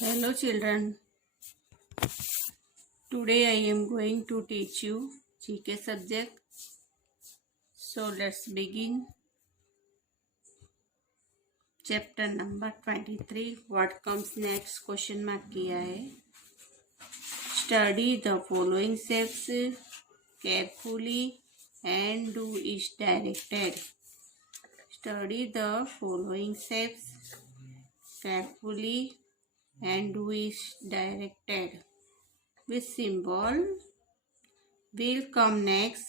Hello children, today I am going to teach you GK subject. So let's begin. Chapter number 23. What comes next? Question mark किया है. Study the following steps carefully and do is directed. Study the following steps carefully and do is directed. Which symbol will come next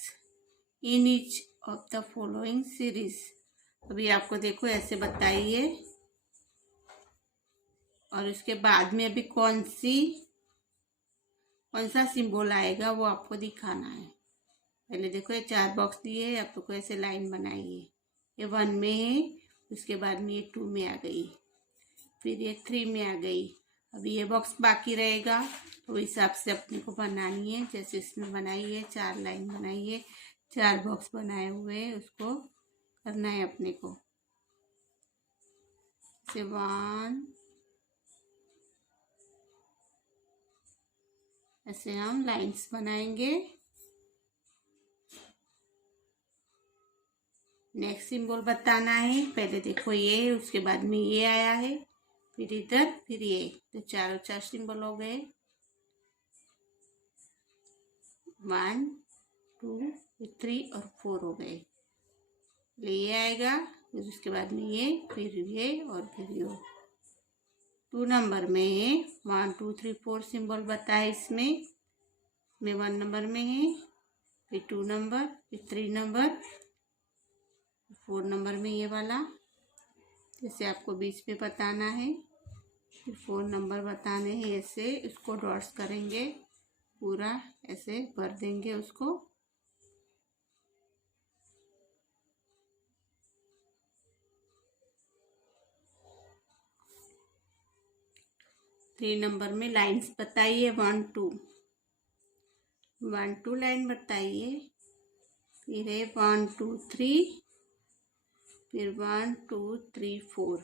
in each of the following series? अभी आपको देखो ऐसे बताइए और उसके बाद में अभी कौन सा सिंबल आएगा वो आपको दिखाना है. पहले देखो ये 4 बॉक्स दिए है, आपको ऐसे लाइन बनाइए. ये 1 में है, उसके बाद में ये 2 में आ गई, फिर ये 3 में आ गई. अभी ये बॉक्स बाकी रहेगा तो हिसाब से अपने को बनानी है. जैसे इसमें बनाइए, 4 लाइन बनाइए, 4 बॉक्स बनाए हुए हैं, उसको करना है अपने को. से 1 ऐसे हम लाइंस बनाएंगे. नेक्स्ट सिंबल बताना है. पहले देखो ये, उसके बाद में ये आया है, फिर इधर, फिर ये, तो 4 सिंबल हो गए. 1 2 3 और 4 हो गए. ये आएगा, फिर उसके बाद में ये, फिर ये और फिर ये. 2 नंबर में 1 2 3 4 सिंबल बताए. इसमें 1 नंबर में है, फिर 2 नंबर, फिर 3 नंबर, 4 नंबर में ये वाला. जैसे आपको बीच में बताना है, फिर 4 नंबर बताने हैं. ऐसे इसको डॉट्स करेंगे, पूरा ऐसे भर देंगे उसको. थ्री नंबर में लाइंस बताइए. 1 2 लाइन बताइए. फिर है 1 2 3, फिर 1 2 3 4.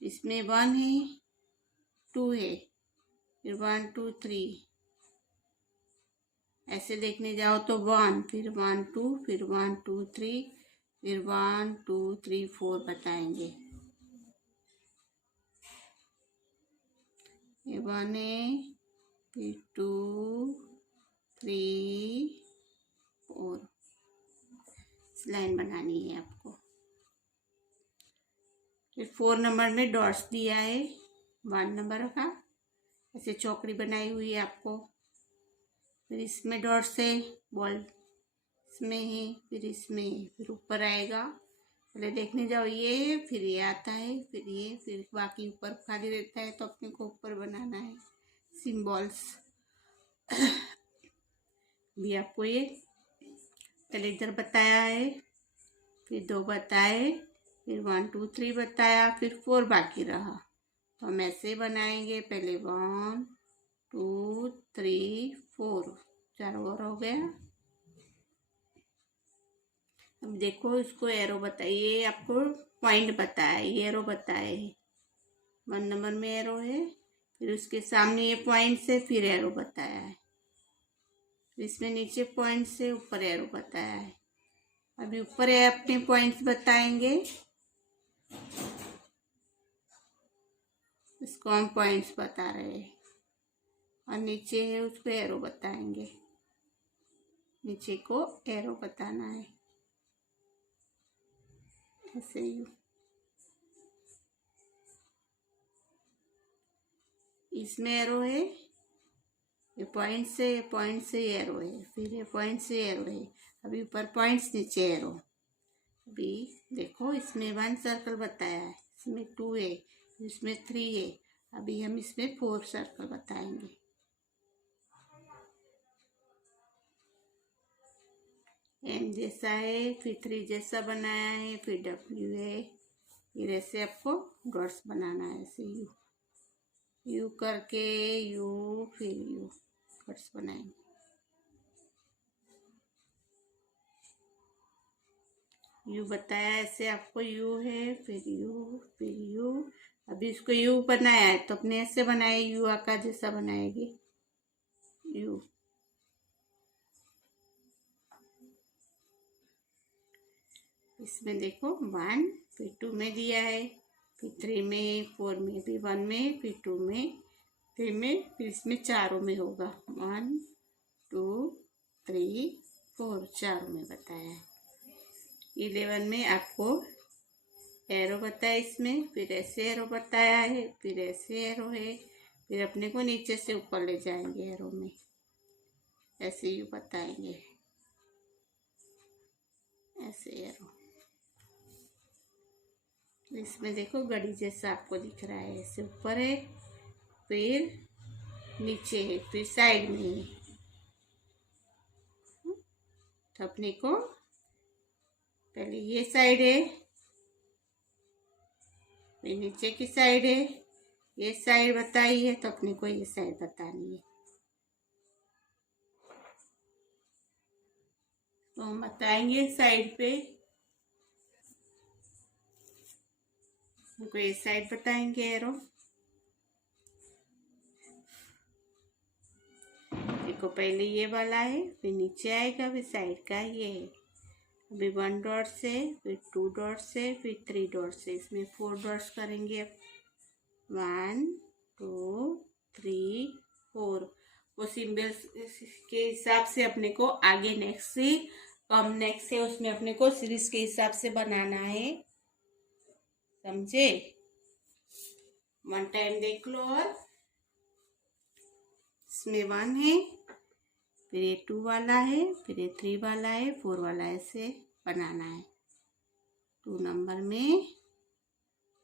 इसमें 1 है, 2 है, फिर 1 2 3. ऐसे देखने जाओ तो 1, फिर 1 2, फिर 1 2 3, फिर 1 2 3 4 बताएंगे. ये 1 है, फिर 2 3 4. लाइन बनानी है आपको. फिर 4 नंबर में डॉट्स दिया है 1 नंबर का. ऐसे चौकड़ी बनाई हुई है आपको. फिर इसमें डॉट्स है, बॉल इसमें है, फिर इसमें है, फिर ऊपर आएगा. पहले देखने जाओ ये, फिर ये आता है, फिर ये, फिर बाकी ऊपर खाली रहता है, तो अपने को ऊपर बनाना है सिंबल्स. भी आपको ये पहले इधर बताया है, फिर 2 बताए, फिर 1 2 3 बताया, फिर 4 बाकी रहा. तो हम ऐसे बनाएंगे. पहले 1 2 3 4, 4 और हो गया. अब देखो इसको एरो बताइए. आपको पॉइंट बताया, ये एरो बताए. 1 नंबर में एरो है, फिर उसके सामने ये पॉइंट से, फिर एरो बताया है. इसमें नीचे पॉइंट से, ऊपर एरो बताया है. अभी ऊपर है अपने पॉइंट्स बताएंगे. इसको हम पॉइंट्स बता रहे हैं, और नीचे है उसको एरो बताएंगे. नीचे को एरो बताना है ऐसे ही. इसमें एरो है, ये पॉइंट से एरो है, फिर ये पॉइंट से एरो है. अभी ऊपर पॉइंट्स, नीचे एरो. अभी देखो इसमें 1 सर्कल बताया है, इसमें 2 है, इसमें 3 है. अभी हम इसमें 4 सर्कल बताएंगे. एम जैसा है, फिर 3 जैसा बनाया है, फिर डब्ल्यू है, फिर ऐसे आपको डॉट्स बनाना है. ऐसे यू करके यू, फिर यू डॉट्स बनाएंगे. यू बताया ऐसे आपको. यू है, फिर यू, फिर यू, अभी इसको यू बनाया है तो अपने ऐसे बनाए, यू आकार जैसा बनाएगी, यू। इसमें देखो 1, फिर 2 में दिया है, फिर 3 में, 4 में, फिर 1 में, फिर 2 में, 3 में, फिर इसमें चारों में होगा। 1 2 3 4 चारों में बताया है। 11 में आपको एरो बताया इसमें, फिर ऐसे एरो बताया है, फिर ऐसे एरो है, फिर अपने को नीचे से ऊपर ले जाएंगे एरो में, ऐसे यू बताएंगे, ऐसे एरो। इसमें देखो घड़ी जैसा आपको दिख रहा है, ऐसे ऊपर है, फिर नीचे है, फिर साइड में है। तो अपने को पहले ये साइड है, फिर नीचे की साइड है, ये साइड बताई है तो अपने को ये साइड बतानी है। तो हम बताएंगे साइड पे, हमको ये साइड बताएंगे एरो। देखो पहले ये वाला है, फिर नीचे आएगा, फिर साइड का ये है। अभी 1 डॉट से, फिर 2 डॉट से, फिर 3 डॉट से, इसमें 4 डॉट्स करेंगे अब। 1 2 3 4। वो सिंबल्स के हिसाब से अपने को आगे नेक्स्ट से कम नेक्स्ट से उसमें अपने को सीरीज के हिसाब से बनाना है, समझे? 1 टाइम देख लो। और इसमें 1 है, फिर ये 2 वाला है, फिर ये 3 वाला है, 4 वाला है, ऐसे बनाना है। 2 नंबर में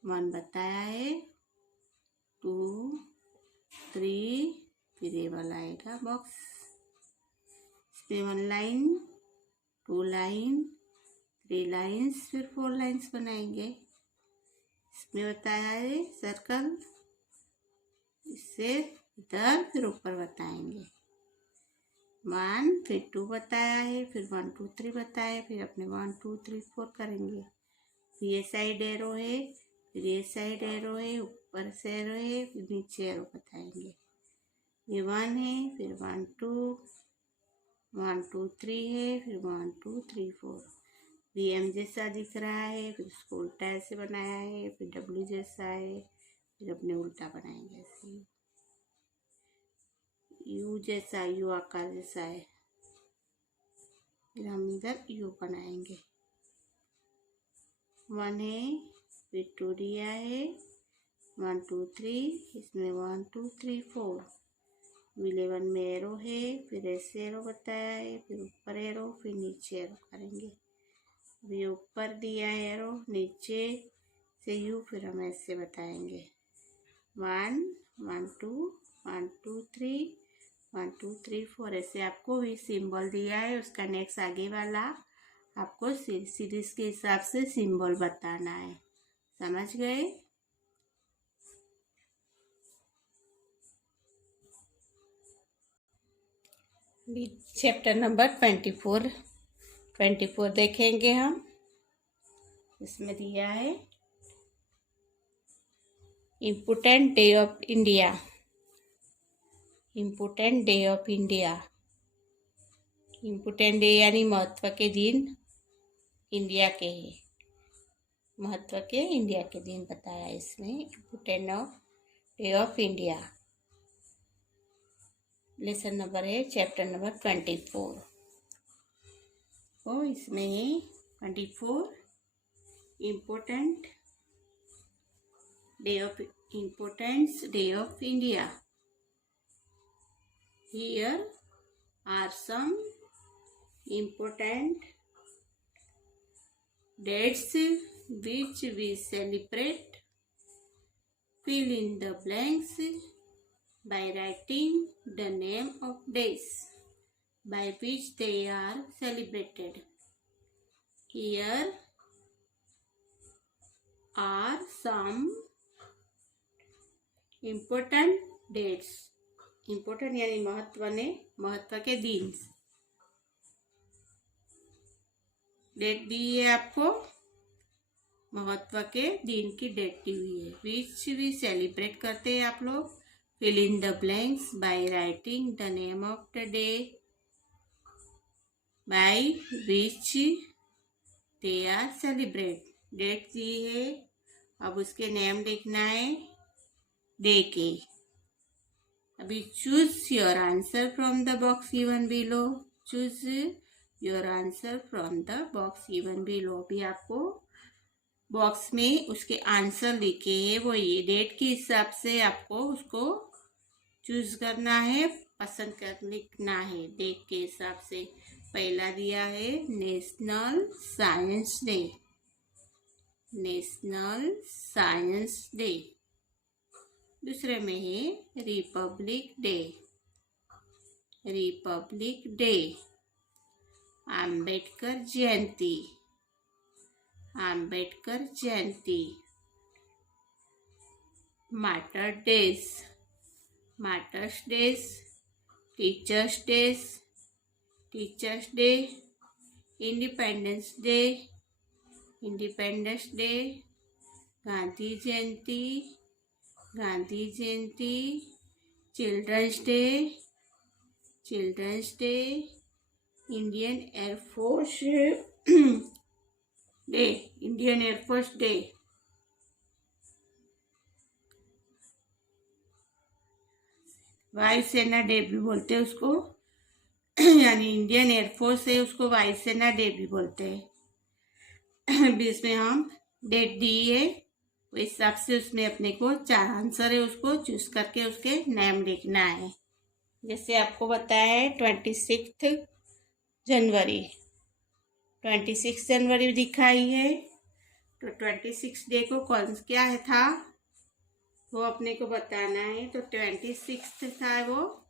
1 बताया है, 2 3, फिर ये वाला आएगा बॉक्स। इसमें 1 लाइन, 2 लाइन, 3 लाइन्स, फिर 4 लाइन्स बनाएंगे। इसमें बताया है सर्कल, इससे इधर फिर ऊपर बताएंगे। 1 फिर 2 बताया है, फिर 1 2 3 बताया है, फिर अपने 1 2 3 4 करेंगे। फिर ये साइड एरो है, फिर ये साइड एरो है, ऊपर से एरो है, फिर नीचे एरो बताएंगे। ये 1 है, फिर 1 2 1 2 3 है, फिर 1 2 3 4। VM जैसा दिख रहा है, फिर उसको उल्टा ऐसे बनाया है, फिर W जैसा है, फिर अपने उल्टा बनाएंगे ऐसे। यू जैसा, यू आकार जैसा है, फिर हम इधर यू बनाएंगे। 1 है, फिर 2 दिया है, 1 2 3, इसमें 1 2 3 4। 11 में एरो है, फिर ऐसे एरो बताया है, फिर ऊपर एरो, फिर नीचे एरो करेंगे। अभी ऊपर दिया है एरो, नीचे से यू, फिर हम ऐसे बताएंगे। 1 1 2 1 2 3 1 2 3 4, ऐसे आपको भी सिंबल दिया है, उसका नेक्स्ट आगे वाला आपको सीरीज के हिसाब से सिंबल बताना है, समझ गए? चैप्टर नंबर 24 देखेंगे हम। इसमें दिया है important day of India. Important day of India, important day यानी महत्व के दिन इंडिया के हैं, महत्व के इंडिया के दिन बताया इसमें। Important day of India, lesson number है चैप्टर नंबर 24। तो इसमें है 24 important day of importance day of India. Here are some important dates which we celebrate. Fill in the blanks by writing the name of days by which they are celebrated. Here are some important dates. Important यानी महत्व के दिन। Date दी है आपको महत्व के दिन की डेट दी हुई है। विच भी सेलिब्रेट करते हैं आप लोग। Fill in the blanks by writing the name of the day by which they are celebrate. Date दी है, अब उसके नेम लिखना है डे के। अभी choose your answer from the box given below. Choose your answer from the box given below. अभी आपको बॉक्स में उसके आंसर लिखे हैं, वो ये डेट के हिसाब से आपको उसको चूज करना है, पसंद कर लिखना है डेट के हिसाब से। पहला दिया है national science day, national science day. दूसरे में है republic day, republic day. Ambedkar Jayanti, Ambedkar Jayanti. Martyr days, martyrs days. Teachers days, teachers day. Independence day, independence day. Gandhi Jayanti, Gandhi Jayanti. Children's day, children's day. Indian air force day, Indian air force day. वायुसेना day भी बोलते हैं उसको यानी Indian air force है उसको वायुसेना डे भी बोलते हैं। बीच में हम डेट दी है, उस हिसाब से उसमें अपने को 4 आंसर है, उसको चूज करके उसके नेम लिखना है। जैसे आपको बताया है 26 जनवरी, 26 जनवरी दिखाई है, तो 26 डे को कौन क्या है था वो अपने को बताना है। तो 26 था वो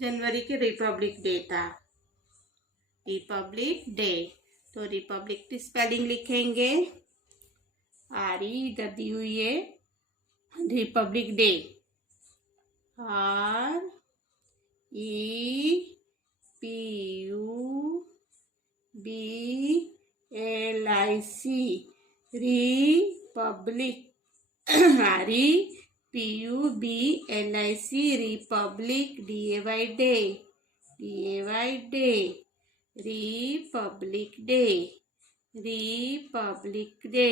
जनवरी के रिपब्लिक डे था, रिपब्लिक डे। तो रिपब्लिक की स्पेलिंग लिखेंगे, RE इधर दी हुई है, republic day REPUBLIC, Republic REPUBLIC, Republic DAY day, DAY day. Republic day, republic day.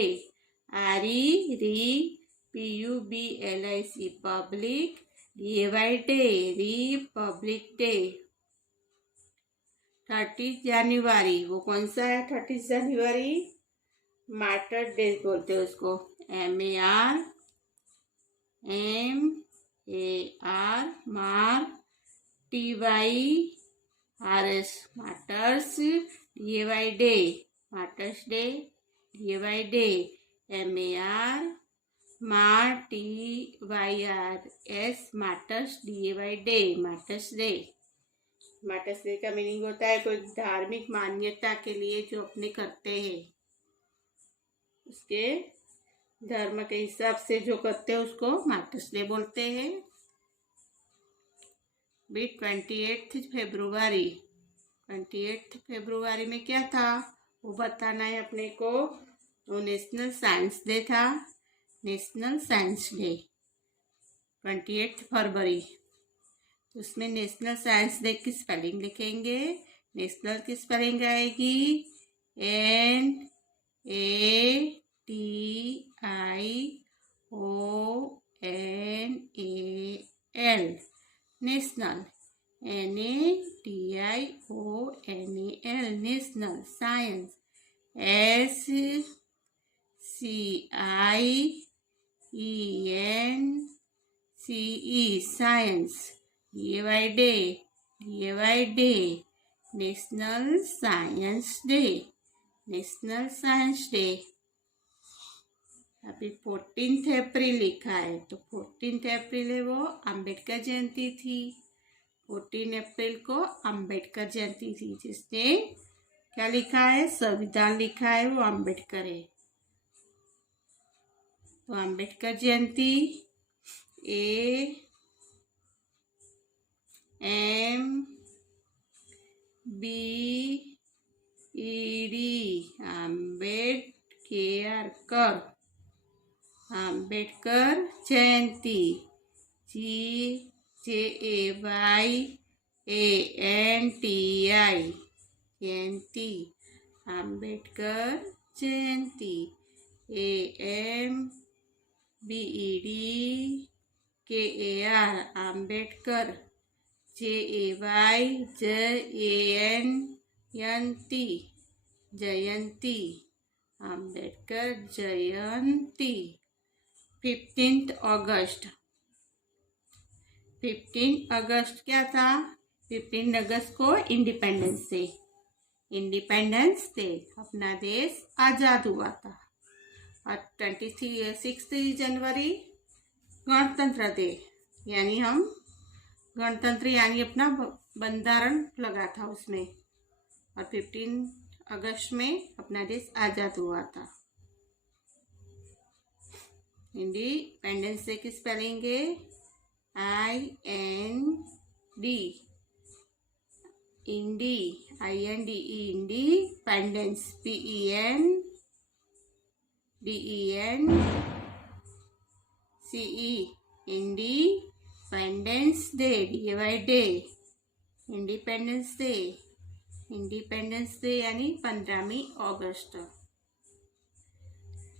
REPUBLIC, public DAY day, republic day. 30 जनवरी, वो कौन सा है 30 जनवरी? मार्टर डे बोलते हैं उसको, MARTAR, मार TYRS, martyrs DAY day, martyrs day DAY day. MARTYRS, martyrs DAY day, martyrs day. Martyrs day का meaning होता है कोई धार्मिक मान्यता के लिए जो अपने करते हैं, उसके धर्म के हिसाब से जो करते हैं उसको मार्टर्स डे बोलते हैं। भी 28 फरवरी, 28 फरवरी में क्या था वो बताना है अपने को। वो नेशनल साइंस डे था, नेशनल साइंस डे 28 फरवरी। उसमें नेशनल साइंस डे की स्पेलिंग लिखेंगे। नेशनल की स्पेलिंग आएगी NATIONAL, national NATIONAL, national. Science SCIENCE, science. DAY day, DAY day, national science day, national science day. अभी 14 अप्रैल लिखा है, तो 14 अप्रैल है वो अंबेडकर जयंती थी। 14 अप्रैल को अंबेडकर जयंती थी, जिसने क्या लिखा है संविधान लिखा है वो अंबेडकर है। तो अंबेडकर जयंती AMBED, अम्बेडकर AR कर, अम्बेडकर जयंती, JAYANTI जयंती, अम्बेडकर जयंती, AMBEDKAR अम्बेडकर, JAYJANT जयंती, अम्बेडकर जयंती। 15 अगस्त, 15 अगस्त क्या था? 15 अगस्त को इंडिपेंडेंस डे, इंडिपेंडेंस डे, अपना देश आज़ाद हुआ था। और 26 जनवरी गणतंत्र डे, यानी हम गणतंत्र यानी अपना बंधारण लगा था उसमें। और 15 अगस्त में अपना देश आज़ाद हुआ था। इंडिपेंडेंस डे की स्पेलिंग है IND, इंडी, INDE, independence, PENDENCE, independence day, DAY, independence day, independence day यानी 15 अगस्त।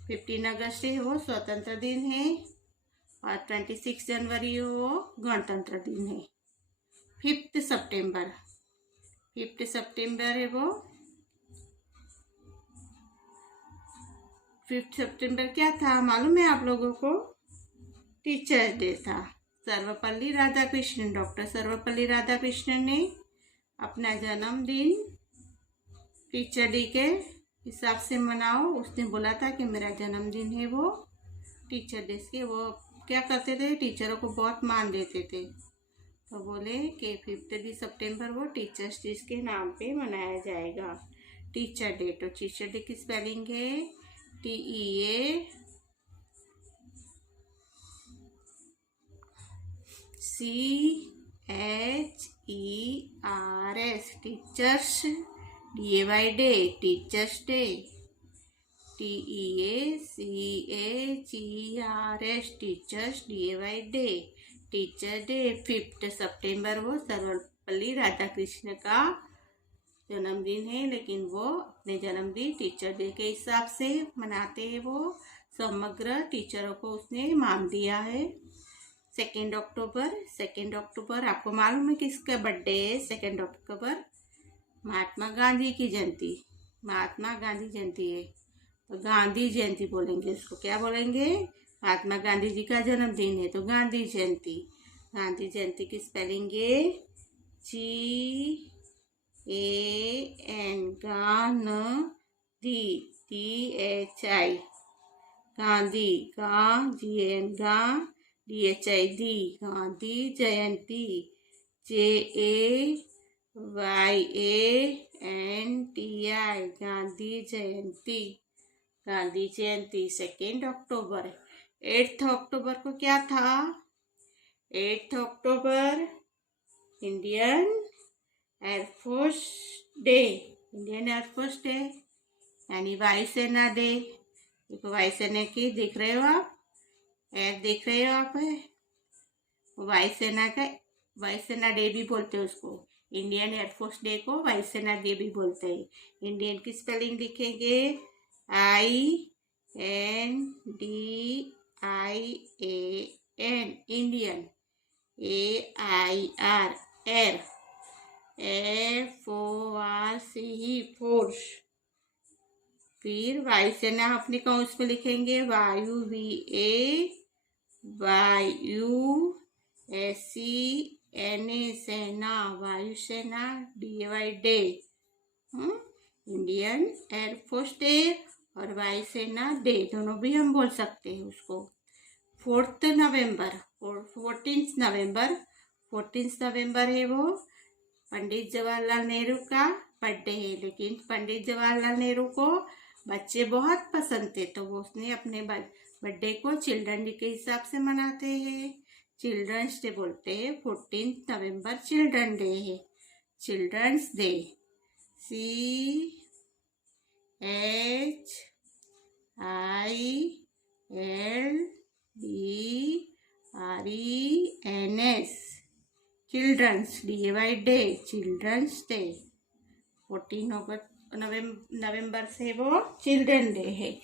15 अगस्त है वो स्वतंत्र दिन है, और 26 जनवरी वो गणतंत्र दिन है। 5 सितंबर, 5 सितंबर है वो। 5 सितंबर क्या था मालूम है आप लोगों को? टीचर्स डे था। सर्वपल्ली राधाकृष्णन, डॉक्टर सर्वपल्ली राधाकृष्णन ने अपना जन्मदिन टीचर डे के हिसाब से मनाओ। उसने बोला था कि मेरा जन्मदिन है वो टीचर डे के। वो क्या करते थे? टीचरों को बहुत मान देते थे, तो बोले कि 5 सितंबर वो टीचर्स डे के नाम पे मनाया जाएगा, टीचर डे। तो टीचर डे की स्पेलिंग है TEACHERS, teachers, DAY, teachers day, TEACHERS, teachers, DAY, teacher day. 5 सितंबर वो सर्वपल्ली राधाकृष्ण का जन्मदिन है, लेकिन वो अपने जन्मदिन टीचर डे के हिसाब से मनाते हैं। वो समग्र टीचरों को उसने मान दिया है। 2 अक्टूबर, 2 अक्टूबर आपको मालूम है किसका बर्थडे है? 2 अक्टूबर महात्मा गांधी की जयंती, महात्मा गांधी जयंती है। तो गांधी जयंती बोलेंगे उसको, क्या बोलेंगे? महात्मा गांधी जी का जन्मदिन है तो गांधी जयंती। गांधी जयंती की स्पेलिंग है GAN, Gandhi, THI, Gandhi, GAN, DHI, Gandhi जयंती, JAYANTI, गांधी जयंती, गांधी जयंती। 2 अक्टूबर। 8 अक्टूबर को क्या था? 8 October Indian air force day, Indian air force day यानी वायुसेना डे। देखो वायुसेना की देख रहे हो आप, एयर देख रहे हो आप, है वायुसेना का, वायुसेना डे भी बोलते हैं उसको। इंडियन एयरफोर्स डे को वायुसेना डे भी बोलते हैं। इंडियन की स्पेलिंग लिखेंगे INDIAN, Indian, AIR, air, FORCE, force. फिर वायुसेना अपने कौंस में लिखेंगे वायु, VAYUSENA, सेना, वायुसेना, DAY, day. Indian air force day और वायुसेना डे दोनों भी हम बोल सकते हैं उसको। 14 नवंबर, 14 नवंबर है वो पंडित जवाहरलाल नेहरू का बर्थडे है। लेकिन पंडित जवाहरलाल नेहरू को बच्चे बहुत पसंद थे, तो वो उसने अपने बर्थडे को चिल्ड्रन डे के हिसाब से मनाते हैं। चिल्ड्रंस डे बोलते हैं। 14 नवंबर चिल्ड्रन डे है, childrens day, CHILDRENS CHILDRENS, childrens, DAY, childrens day. 14 नवंबर से वो चिल्ड्रन डे है।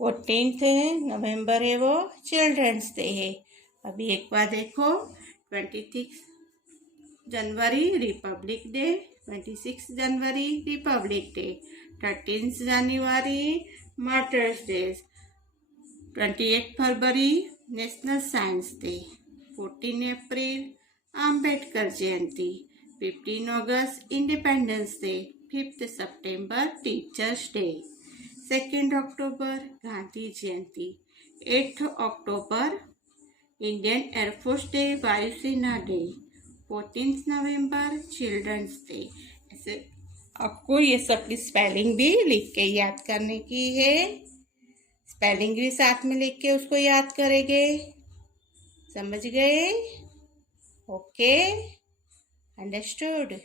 14 नवंबर है वो चिल्ड्रंस डे है। अभी एक बार देखो, 26 जनवरी रिपब्लिक डे, 26 जनवरी रिपब्लिक डे, 13 जनवरी मदर्स डे, 28 फरवरी नेशनल साइंस डे, 14 अप्रैल आम्बेडकर जयंती, 15 अगस्त इंडिपेंडेंस डे, 5 सितंबर टीचर्स डे, 2 अक्टूबर गांधी जयंती, 8 अक्टूबर इंडियन एयरफोर्स डे, वायुसेना डे, 14 नवंबर चिल्ड्रंस डे। ऐसे आपको ये सब की स्पेलिंग भी लिख के याद करने की है। स्पेलिंग भी साथ में लिख के उसको याद करेंगे। समझ गए? Okay, understood.